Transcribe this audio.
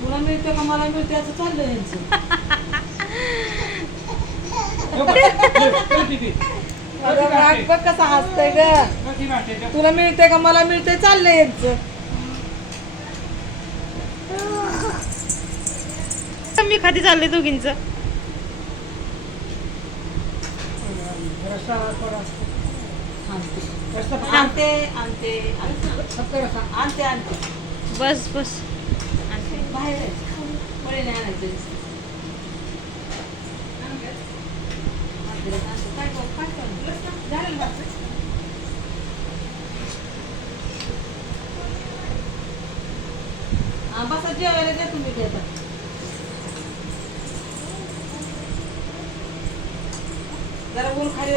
तुला मिळतं का मला मिळते असं चाललंय यांचं. माझा राग बघ कसा हसतंय ग. तुला मिळते का मला मिळते चाललंय यांचं. कमी खाती चाललंय दोघींचं. आणते आणते आणते आणते बस बस. बाहेर आहे. फळे नाही आणायचं. बसा जेवायला द्या तुम्ही ते आता. जरा ऊन खाली